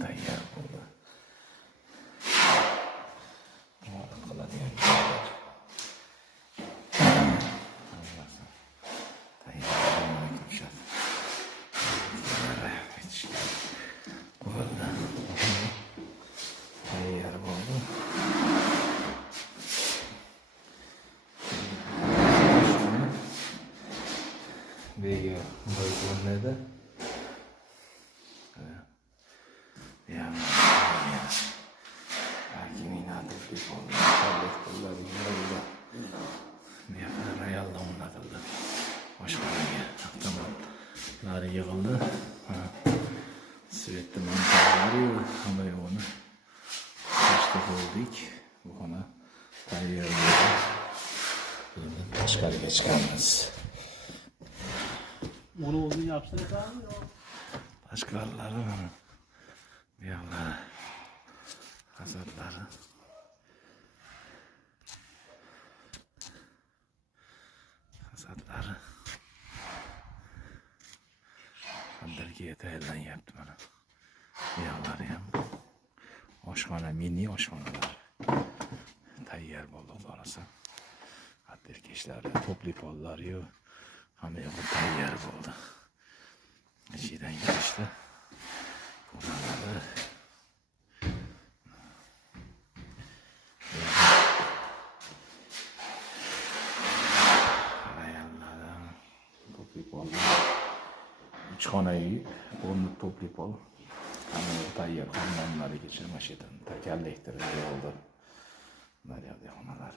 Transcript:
tayyor bo'ldi. Qiladigan tayyor bo'ldi. Bega bo'lganlarda Realda o'rnatildi. Boshqalarga avtomatlari yig'ildi. Svetni montajlari hamma yo'g'ini tashlab bo'ldik. Bu xona tayyor bo'ldi. Endi tashqariga chiqamiz. Onu o'zing yopishtirasizmi yo? Tashqarilari mana bu yoqlari hasadlari. Hasadlari. Qandarga tayyorlanyapti mana. Bu yoqlari ham oshxona, mini oshxonalar tayyor bo'ldi orasi. Qandarga ishlari, to'pli pollari hamma yo'q tayyor bo'ldi. Ichidan kirishdi. Ko'radi. Uch xona uy, 10 to'pli pol. Hamma tayyor, hammomlarigacha mashinadan takalliktirib oldi. Naryoqda xonalar.